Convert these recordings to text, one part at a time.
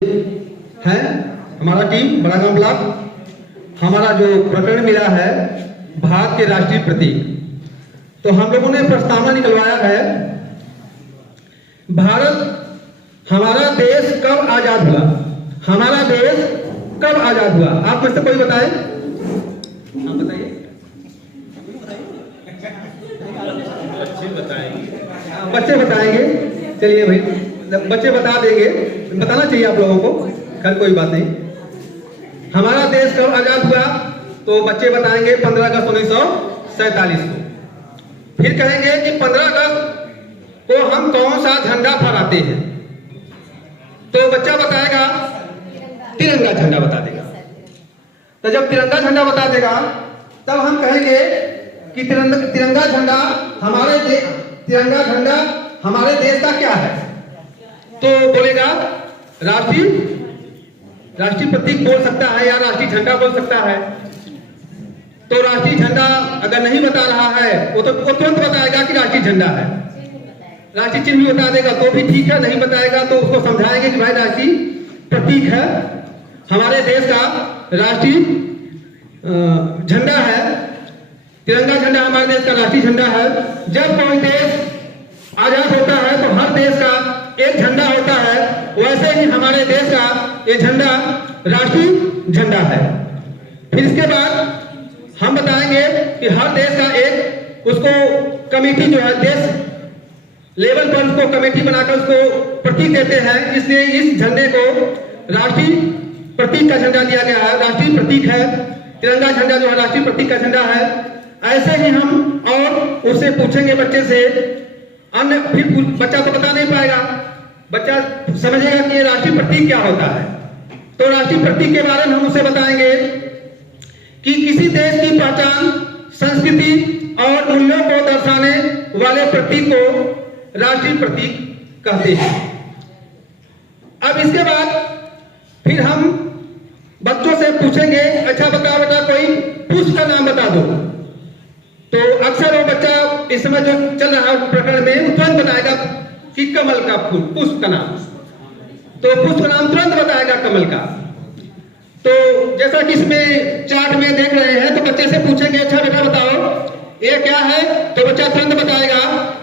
है हमारा team Badagaon block. हमारा जो प्रकरण मिला है भारत के राष्ट्रीय प्रतीक, तो हम लोगों ने प्रस्तावना निकलवाया है। भारत हमारा देश कब आजाद हुआ? हमारा देश कब आजाद हुआ? आप में से कोई बताए? आप बताइए। बच्चे बताएंगे। चलिए भाई, बच्चे बता देंगे, बताना चाहिए आप लोगों को, कल कोई बात नहीं। हमारा देश कब आजाद हुआ? तो बच्चे बताएंगे 15 अगस्त 1947 को। फिर कहेंगे कि 15 अगस्त को हम कौन सा झंडा फहराते हैं? तो बच्चा बताएगा तिरंगा झंडा बता देगा। तो जब तिरंगा झंडा बता देगा तब हम कहेंगे कि तिरंगा झंडा हमारे देश का क्या है? तो बोलेगा राष्ट्रीय प्रतीक बोल सकता है या राष्ट्रीय झंडा बोल सकता है। तो राष्ट्रीय झंडा अगर नहीं बता रहा है वो तुरंत बताएगा कि राष्ट्रीय झंडा है। राष्ट्रीय चिन्ह भी बता देगा तो भी ठीक है, नहीं बताएगा तो उसको समझाएंगे कि भाई राष्ट्रीय प्रतीक है, हमारे देश का राष्ट्रीय झंडा है, तिरंगा झंडा हमारे देश का राष्ट्रीय झंडा है। जब कोई देश आजाद होता है तो हर देश का एक झंडा होता है, वैसे ही हमारे देश का ये झंडा राष्ट्रीय झंडा है। फिर इसके बाद हम बताएंगे कि हर देश का एक उसको कमेटी जो है देश लेवल पर उसको कमेटी बनाकर उसको प्रतीक देते हैं, इसलिए इस झंडे को राष्ट्रीय प्रतीक का झंडा दिया गया है। राष्ट्रीय प्रतीक है तिरंगा झंडा, जो है राष्ट्रीय प्रतीक का झंडा है। ऐसे ही हम और उससे पूछेंगे बच्चे से अन्य, फिर बच्चा तो बता नहीं पाएगा, बच्चा समझेगा कि ये राष्ट्रीय प्रतीक क्या होता है। तो राष्ट्रीय प्रतीक के बारे में हम उसे बताएंगे कि किसी देश की पहचान, संस्कृति और मूल्यों को दर्शाने वाले प्रतीक को राष्ट्रीय प्रतीक कहते हैं। अब इसके बाद फिर हम बच्चों से पूछेंगे, अच्छा बताओ बेटा कोई पुष्प का नाम बता दो। तो अक्सर वो बच्चा इस समय जो चल रहा है प्रकरण में तुरंत बताएगा कि कमल का फूल, पुष्प का नाम। तो पुष्प का नाम तुरंत बताएगा कमल का। तो जैसा कि इसमें चार्ट में देख रहे हैं, तो बच्चे से पूछेंगे अच्छा बेटा बताओ ये क्या है? तो बच्चा तुरंत बताएगा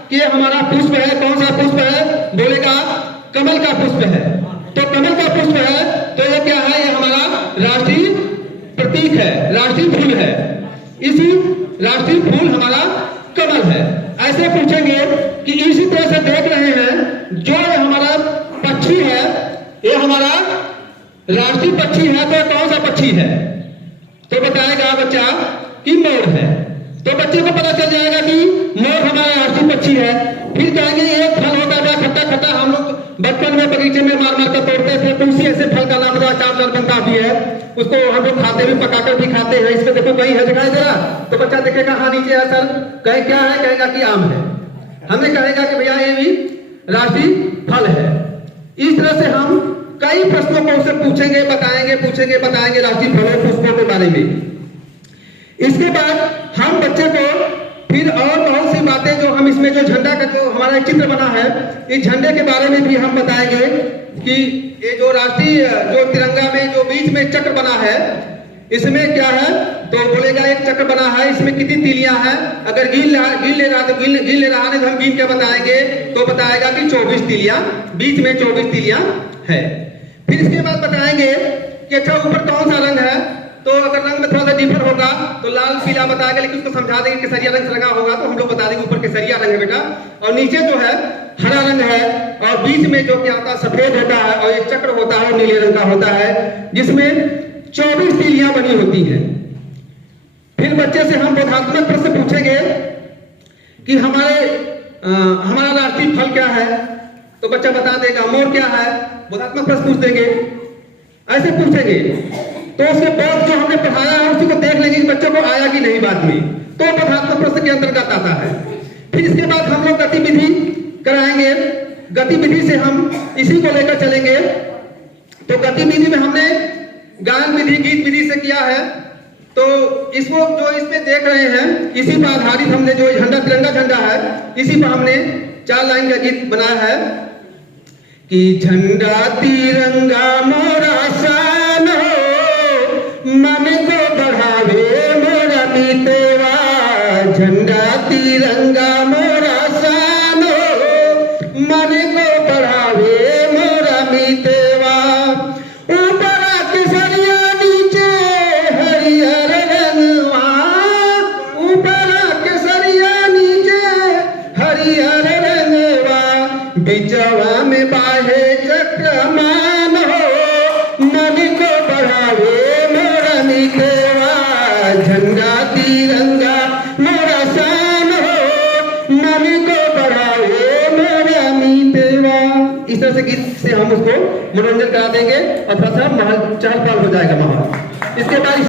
कि हमारा पुष्प है। कौन सा पुष्प है? बोलेगा कमल का पुष्प है। तो कमल का पुष्प है तो ये क्या है? ये हमारा राष्ट्रीय प्रतीक है, राष्ट्रीय फूल है। इसी राष्ट्रीय फूल हमारा कमल है। ऐसे पूछेंगे कि इसी तरह से देख रहे हैं जो ये हमारा पक्षी है, ये हमारा राष्ट्रीय पक्षी है, तो कौन सा पक्षी है? तो बताएगा बच्चा कि मोर है। तो बच्चे को पता चल जाएगा कि मोर हमारा राष्ट्रीय पक्षी है। फिर कहेंगे ये फल होता है खट्टा खट्टा, हम लोग बचपन में बगीचे में मार मार कर तोड़ते थे, तो उसी ऐसे फल का नाम होता है, चार बनता भी है, उसको हम लोग खाते भी, पकाकर भी खाते हैं। इसमें देखो कहीं है, दिखाई दे रहा? तो बच्चा देखेगा हाँ नीचे है सर, कहे क्या है? कहेगा कि आम है। हमने कहेगा कि भैया ये भी राष्ट्रीय फल है। इस तरह से हम कई प्रश्नों को उसे पूछेंगे, बताएंगे राष्ट्रीय फलों पुष्पों के बारे में। इसके बाद हम बच्चे को फिर और बहुत सी बातें जो हम इसमें जो झंडा का जो हमारा चित्र बना है, इस झंडे के बारे में भी हम बताएंगे कि ये जो राष्ट्रीय जो तिरंगा में जो बीच में चक्र बना है, इसमें क्या है? तो बोलेगा एक चक्र बना है, इसमें कितनी तीलियां हैं? अगर गिन ले रहा नहीं तो हम गिन के बताएंगे, तो बताएगा कि 24 तीलियां, बीच में 24 तीलियां है। फिर इसके बाद बताएंगे कि अच्छा ऊपर कौन सा रंग है? तो अगर रंग में थोड़ा सा डिफर होगा तो लाल पीला बताएगा, लेकिन उसको समझा देंगे केसरिया रंग से रंगा होगा तो हम लोग बता देंगे ऊपर केसरिया रंग है बेटा, और नीचे जो है हरा रंग है, और बीच में जो क्या होता है सफेद होता है, और एक चक्र होता है नीले रंग का होता है, जिसमें 24 तीलियां बनी होती हैं। फिर बच्चे से हम बोधात्मक प्रश्न पूछेंगे कि हमारा राष्ट्रीय फल क्या है? तो बच्चा बता देगा मोर क्या है। बोधात्मक प्रश्न पूछ देंगे, ऐसे पूछेंगे तो उसके बाद जो हमने पढ़ाया है उसी को देख लेंगे कि बच्चों को आया कि नहीं बाद में, तो बोधात्मक प्रश्न के अंतर्गत आता है। फिर इसके बाद हम लोग गतिविधि कराएंगे, गतिविधि से हम इसी को लेकर चलेंगे। तो गतिविधि में हमने गान विधि, गीत विधि से किया है, तो इसको जो इसमें देख रहे हैं इसी पर आधारित हमने जो झंडा तिरंगा झंडा है, इसी पर हमने 4 लाइन का गीत बनाया है कि झंडा तिरंगा बिचवा में बाहे चक्रमान हो, मन को बढ़ावे मोरा मितवा, झंडा तिरंगा मोरा शान हो, मन को बढ़ावे मोरा मितवा। इस तरह से गीत से हम उसको मनोरंजन करा देंगे और थोड़ा सा चहल पहल हो जाएगा माहौल। इसके बाद